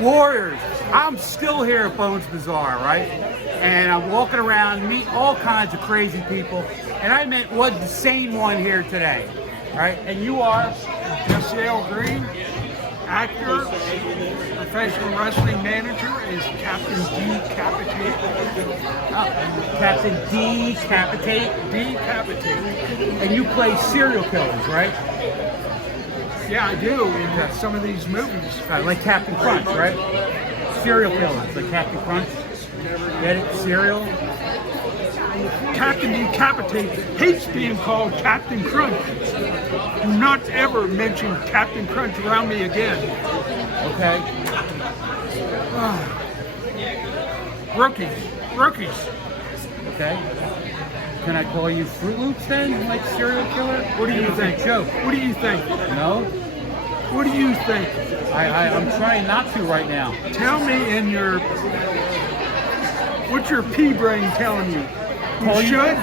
Warriors, I'm still here at Bones Bazaar, right? And I'm walking around, meet all kinds of crazy people, and I met the same one here today, right? And you are Jesse L. Green, actor, professional wrestling manager, is Captain Decapitate. Captain Decapitate. Decapitate. And you play serial killers, right? Yeah, I do in some of these movies. Like Captain Crunch, right? Serial killers, like Captain Crunch. Get it? Cereal? Captain Decapitate hates being called Captain Crunch. Do not ever mention Captain Crunch around me again. Okay. Rookies. Okay. Can I call you Fruit Loops then, like serial killer? What do you think? Joke. What do you think? No? What do you think? I'm trying not to right now. Tell me in your... What's your pea brain telling you? Call You should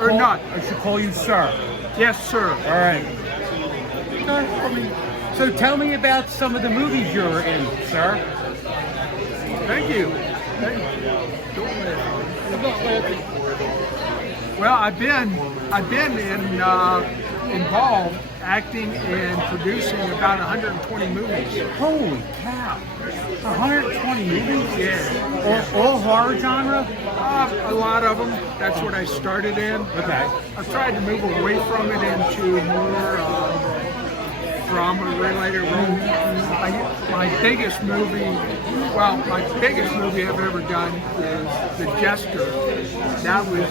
or not? I should call you sir. Yes, sir. All right. So tell me about some of the movies you're in, sir. Thank you. Well, I've been involved acting and producing about 120 movies. Holy cow! 120 movies? Yeah. All horror genre? A lot of them. That's what I started in. Okay. I've tried to move away from it into more drama-related roles. My biggest movie I've ever done is The Jester. That was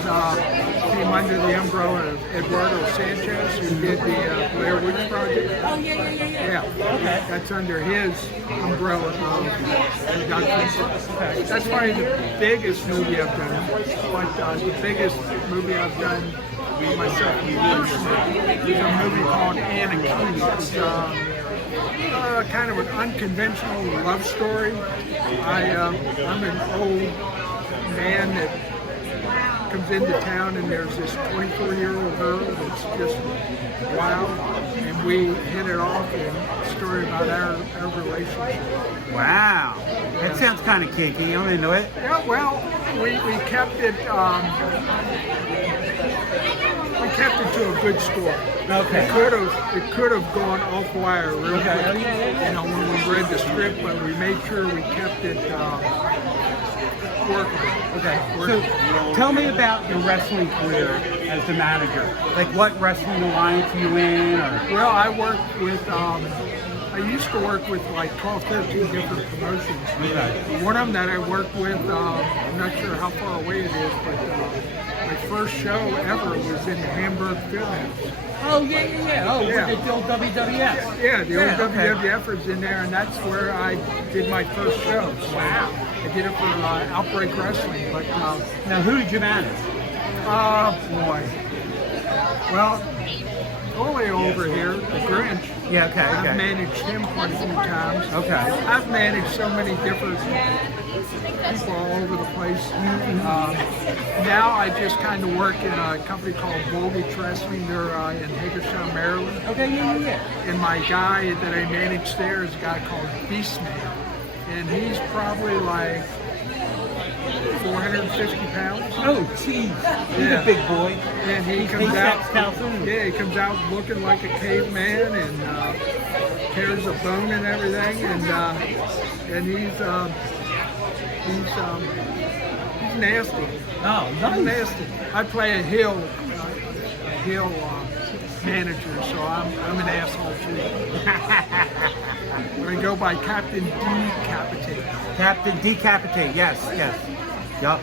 came under the umbrella of Eduardo Sanchez, who did the Blair Witch Project. Oh yeah. Okay. That's under his umbrella of production. Okay. That's probably the biggest movie I've done. But the biggest movie I've done for myself personally is a movie called Anna Key. It's kind of an unconventional love story. I'm an old man that comes into town, and there's this 24-year-old girl that's just wild, and we hit it off, and a story about our relationship. Wow, that sounds kind of kinky. You don't know it? Yeah, well, we kept it. We kept it to a good score. Okay. It could have gone off wire real quick. Yeah. You know, when we read the script, but we made sure we kept it working. Okay. So tell me about your wrestling career as the manager. Like what wrestling alliance you in? Or well, I worked with. I used to work with like 12, 13 different promotions. Okay. One of them that I worked with, I'm not sure how far away it is, but my first show ever was in the Hamburg Fieldhouse. Oh yeah. Oh, yeah. With the old WWF. Yeah, the old WWF was in there, and that's where I did my first show. So wow. I did it for Outbreak Wrestling. But now, who did you manage? Boy. Well, Ole over here, the Grinch. Yeah, okay. I've managed him quite a few times. Okay. I've managed so many different people all over the place. Now I just kind of work in a company called Voltage Wrestling. They're in Hagerstown, Maryland. Okay, yeah. And my guy that I manage there is a guy called Beastman. And he's probably like 450 pounds. Oh, geez. He's a big boy. And he comes out looking like a caveman and tears a bone and everything. And he's nasty. Oh, nice. He's nasty. I play a heel manager, so I'm an asshole too. But I go by Captain Decapitate. Captain Decapitate, yes. Yup.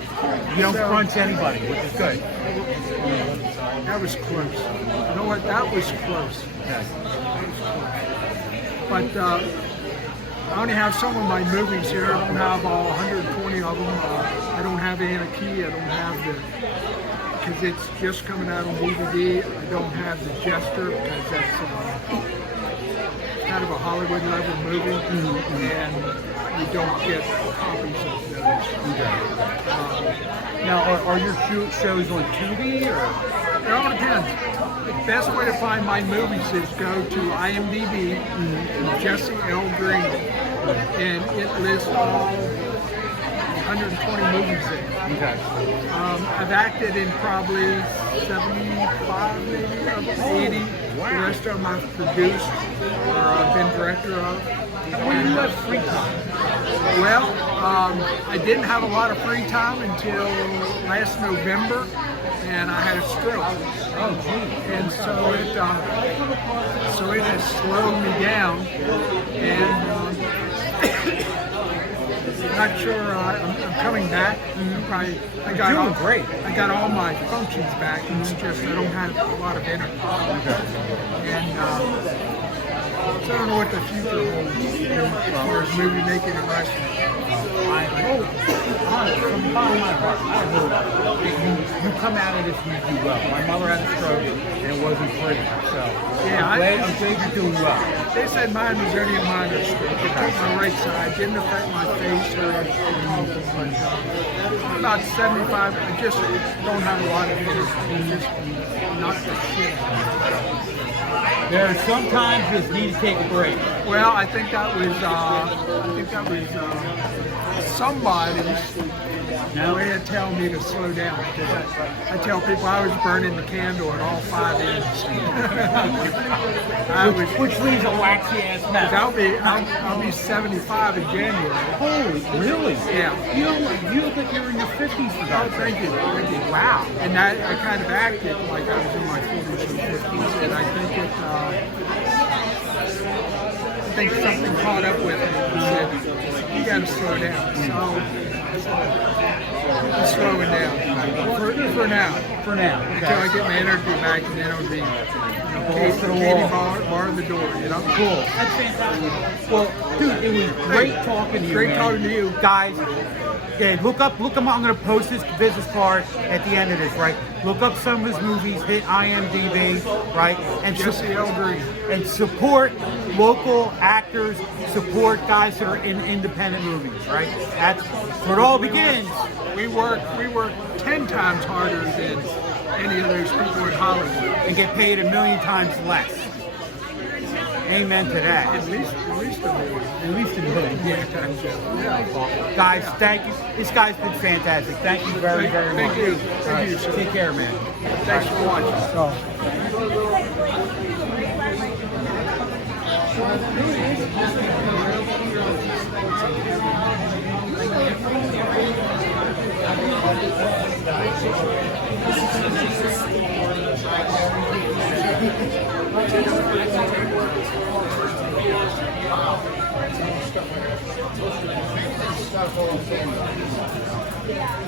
You don't crunch anybody, which is good. That was close. You know what? That was close. Okay. But I only have some of my movies here. I don't have all 120 of them. I don't have Anna Key. I don't have because it's just coming out on DVD. I don't have The Jester because that's kind of a Hollywood level movie, and you don't get copies of those. Now, are your shows on Tubi or? It all depends. The best way to find my movies is go to IMDb, Jesse L. Green. and it lists all 120 movies there. Okay. I've acted in probably 75, maybe, of 80. Wow. The rest of them I've produced or I've been director of. When do you have free time? Well, I didn't have a lot of free time until last November, and I had a stroke. Oh, geez. And so it has slowed me down, and not sure. I'm coming back. I got doing great. I got all my functions back. It's just I don't have a lot of energy. And so I don't know what the future holds as far as movie making and wrestling. I hope, honestly, from the bottom of my heart, I hope that you come out of this and you do well. My mother had a stroke and it wasn't pretty, so Yeah, I'm glad you're doing well. They said mine was only a minor stroke. It took my right side, didn't affect my face or anything. But I'm about 75. I just don't have a lot of energy. Just not the shit. There are sometimes you just need to take a break. Well, I think that was somebody's way to tell me to slow down. Because I tell people I was burning the candle at all 5 ends. Which leaves a waxy ass mess. I'll be 75 in January. Holy, really? Yeah. You look like you're in your 50s for Oh, that. thank you. Wow. And I kind of acted like I was in my 40s and 50s, and I think something caught up with me and said, you got to slow down. So I'm slowing down for now. For now. Until I get my energy back, and then I'll be Katie bar the door, you know? Cool. That's fantastic. Well, dude, it was great talking to you. Great talking to you. Guys, yeah, look him. I'm going to post his business card at the end of this, right? Look up some of his movies, hit IMDb, right? And Jesse L. Green. And support local actors, support guys that are in independent movies, right? That's where it all begins. We work 10 times harder than any of those people in Hollywood. And get paid 1 million times less. Amen to that. At least a million. At least 1 million. Yeah. Guys, thank you. This guy's been fantastic. Thank you very, very much. Thank you. Thank you, sir. Take care, man. Thanks for watching. Yeah.